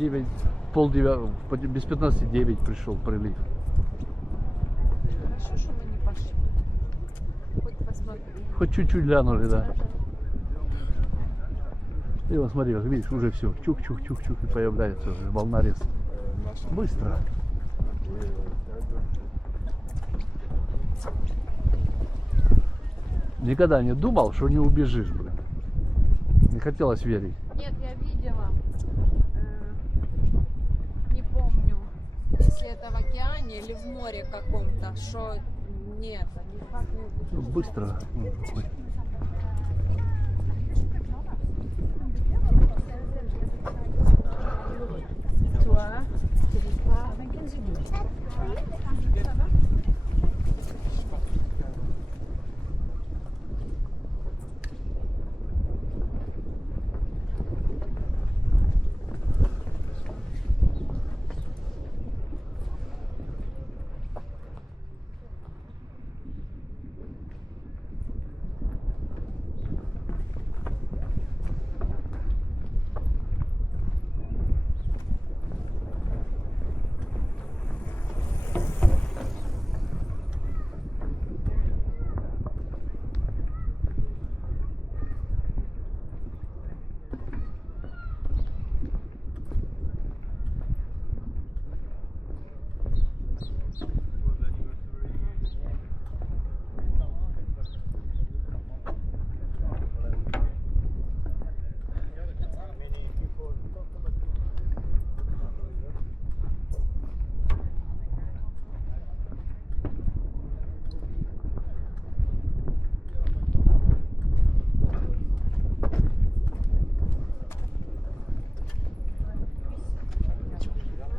9, полдевятого, без 15-9 пришел прилив. Хорошо, что мы не пошли. Хоть посмотрели. Хоть чуть-чуть глянули, да. И вот смотри, как видишь, уже все, чук-чук-чук-чук, и появляется уже волнорез. Быстро. Никогда не думал, что не убежишь, блин. Не хотелось верить. Нет, я видела. Не помню, если это в океане или в море каком-то, что нет, никак не убежишь. Ну, быстро. Ой.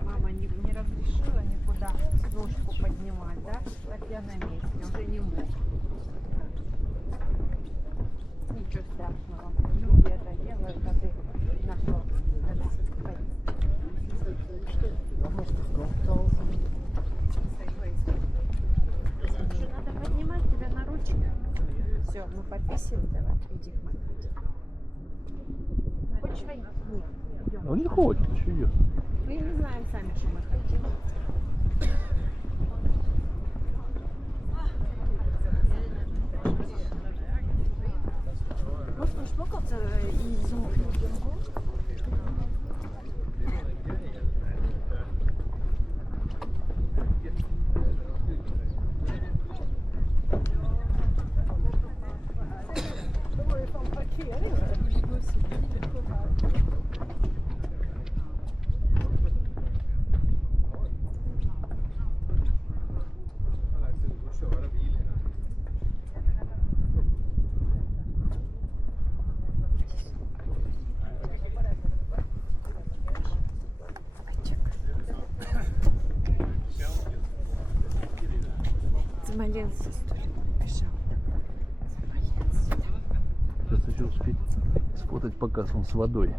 Мама не разрешила никуда ножку поднимать, да? Так я на месте, уже не могу. Ничего страшного. Люди это делают, а ты на что? Что надо поднимать тебя на ручки. Все, мы пописали, давай, иди к маме. Хочешь войти? Нет, идем. Он не хочет, что идет. Мы не знаем сами, что мы хотим. Можно шмокаться и звук. Замоленцы столик бежал. Сейчас еще успеть сфотать показ он с водой.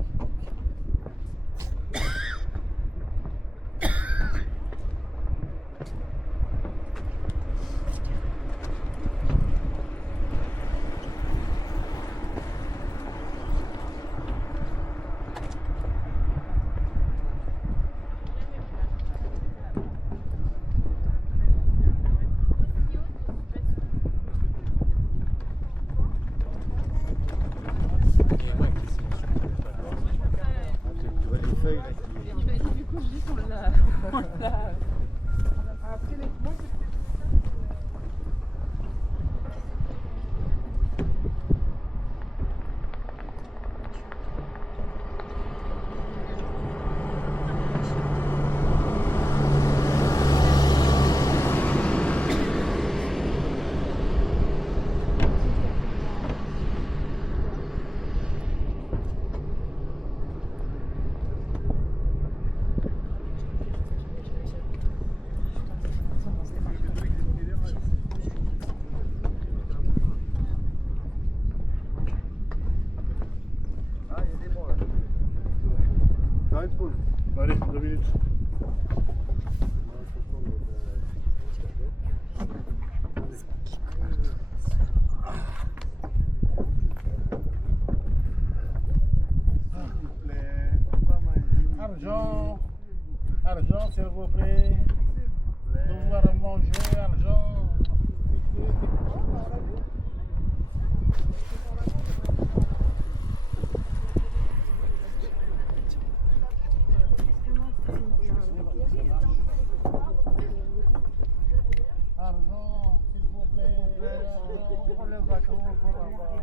Allez, 2 minutes. S'il vous plaît, pas mal. Argent. Argent, s'il vous plaît. Devoir manger, argent. Argent, s'il vous plaît. Argent pour les vacances, pour là-bas.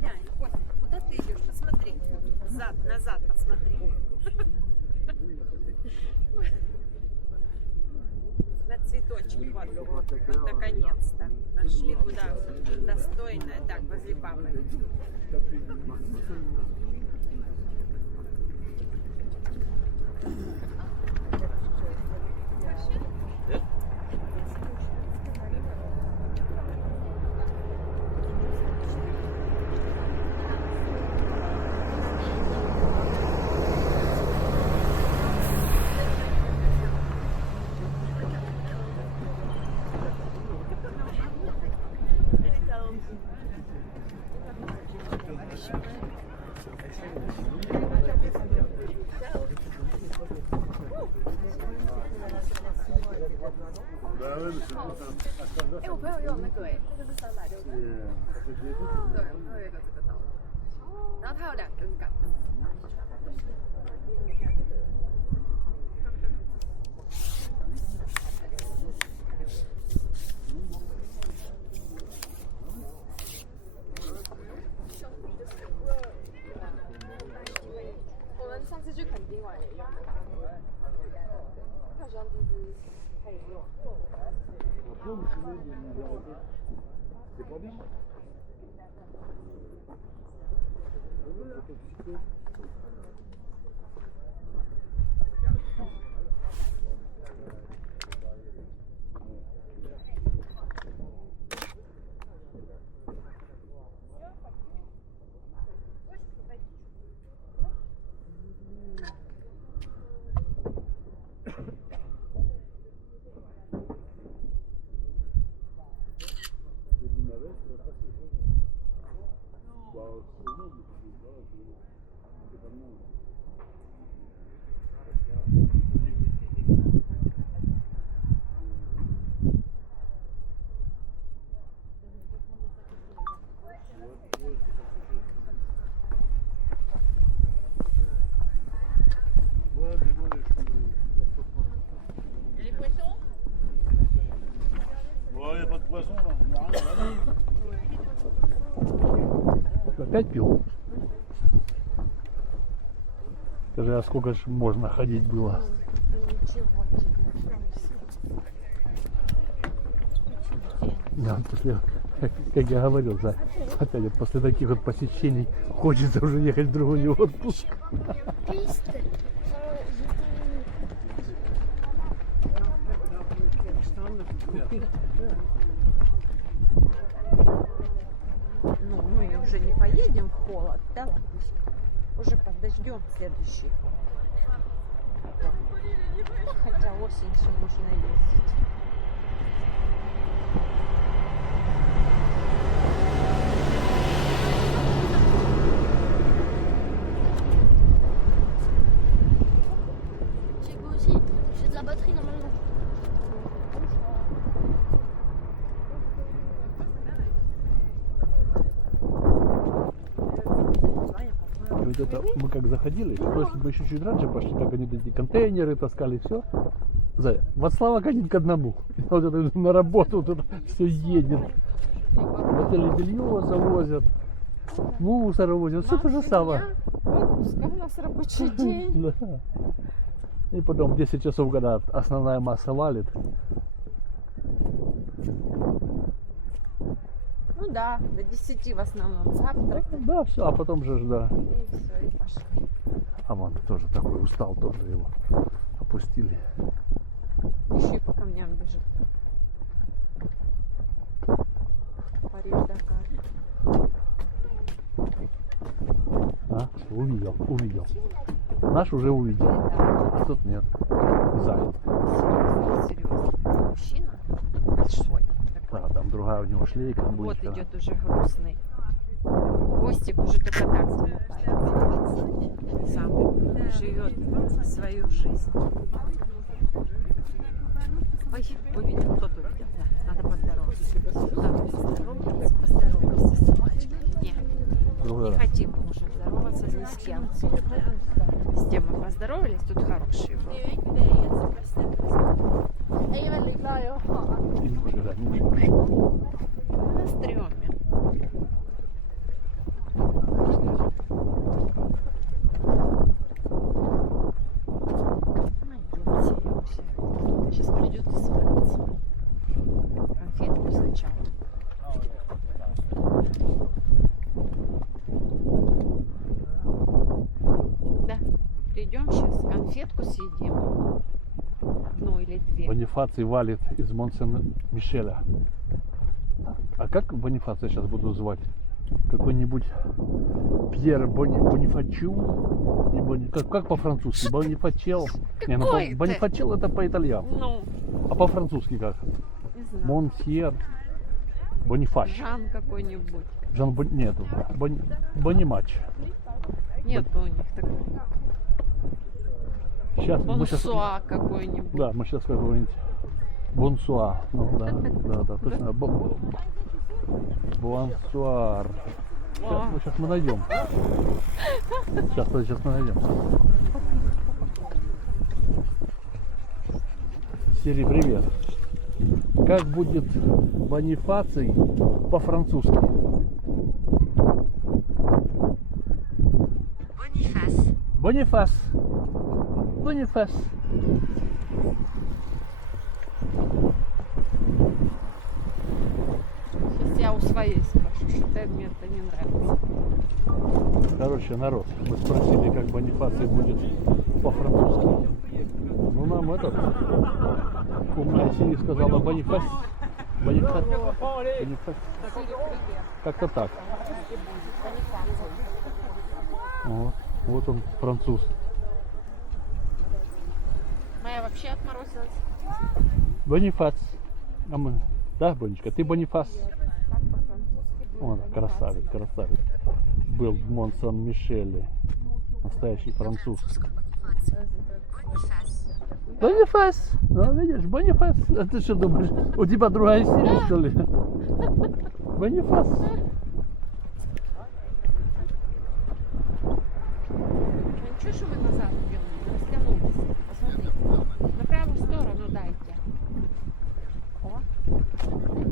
Глянь, куда ты идешь? Посмотри. Назад посмотри. На цветочек вот наконец-то. Нашли куда достойное. Так, возле папы.哎，我朋友也有那个哎，那个是360的。对，我朋友有一个这个刀，然后它有2根杆。我们上次去垦丁玩也用过，他希望这只可以用。 C'est pas bien. Опять пил? Скажи, а сколько ж можно ходить было? Да, после, как я говорил, да, опять вот после таких вот посещений хочется уже ехать в другой отпуск. Ну, мы уже не поедем в холод, да? Уже подождем следующий. Хотя осенью можно ездить. Chez vous aussi, j'ai de la batterie normalement. И вот это мы как заходили, если бы мы еще чуть раньше пошли, как они эти контейнеры таскали, все. Вацлава один к одному. Вот это на работу вот это все едет. В отеле белье завозят, мусор возят, все то же самое. Отпуска у нас рабочий день. Да. И потом в 10 часов, когда основная масса валит. Ну да, до 10 в основном завтрак. Да, все, а потом же, да. И все, и пошли. А вон тоже такой устал, тоже его опустили. Еще по камням бежит. Париж-Дакар. А? Увидел. Наш уже увидел, а тот нет. Занят. Серьезно. Мужчина большой. Да, там другая у него шлейка будет. Вот да. идет уже грустный. Хвостик уже только так замотает. Сам живет свою жизнь. Ой, увидел, кто-то увидел. Да, надо поздороваться. Да, поздороваться с собачкой. Нет, Другой не раз. хотим мы уже здороваться ни с кем. С тем мы поздоровались, тут хорошие были. Jag är väldigt glad i att ha. И муж, да, муж. На стреме. Сейчас придет и свалится. Конфетку сначала. Да, придем сейчас, конфетку съедим. Одну или две. Бонифаций валит из Монсен-Мишеля. А как Бонифация сейчас буду звать? Какой-нибудь Пьер Бонифачу? Не как по-французски? Бонифачел? Не, ну Какой ты? Бонифачел это по-итальянски. Ну, А по-французски как? не знаю. Монсьер. Бонифач. Жан какой-нибудь. Нету. Бонимач. Нет у них такого. Сейчас мы сейчас. Бонсуа какой-нибудь. Да, мы сейчас какой-нибудь Бонсуа. Ну да, точно. Бонсуар. Сейчас мы найдем. Сейчас мы найдем. Сири, привет. Как будет Бонифаций по-французски? Бонифас. Бонифас. Сейчас я у своей спрошу, что-то мне это не нравится. Короче, народ, мы спросили, как Бонифаций будет по-французски. Ну, нам этот, умная Сири сказала Бонифас. Бонифас. Бонифас. Как-то так. Вот он, француз. Моя вообще отморозилась. Бонифац. А мы... Да, Бонечка, ты Бонифас? Он красавец, красавец. Был в Мон-Сан-Мишеле. Настоящий француз. Бонифас. Ну, видишь, Бонифас. А ты что думаешь, у тебя другая Сири, что ли? Бонифас. Ничего, что вы назад растянулись. Посмотрите. На правую сторону дайте. О.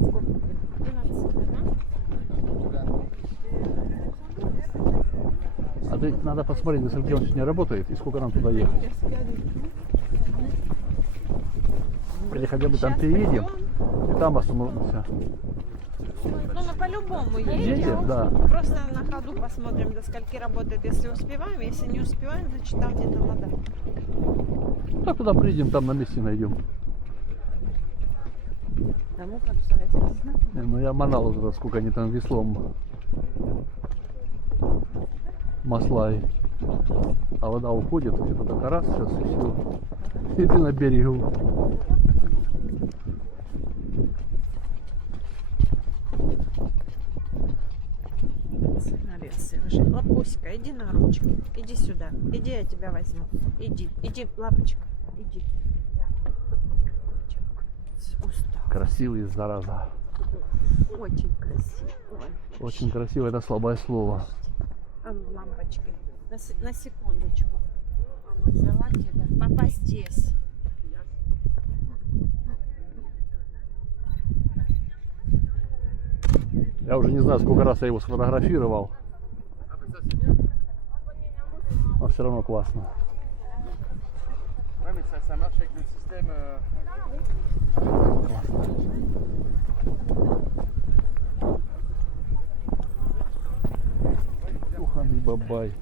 Сколько? 12, да? А ты надо посмотреть, где он сегодня работает и сколько нам туда ехать. Или хотя бы там переедем и там остановимся. Ну, мы по-любому Едем, едем. да. Просто на ходу посмотрим, до скольки работает, если успеваем. Если не успеваем, значит там где-то надо. Так туда приедем, там на месте найдем. Тому как сказать. Ну я манал уже, сколько они там веслом масла. А вода уходит, где-то так раз сейчас и все. И ты на берегу. Сигналился уже. Лапуська, иди на ручку. Иди сюда. Иди, я тебя возьму. Иди, лапочка. Иди. Устал. Красивый, зараза. Очень красиво. Ой. Очень красиво, это слабое слово. А ну, лампочки. На секундочку. Мама взяла тебя. Папа здесь. Я уже не знаю, сколько раз я его сфотографировал. Но все равно классно. Ouais, mais ça marche avec le système. Уханый бабай.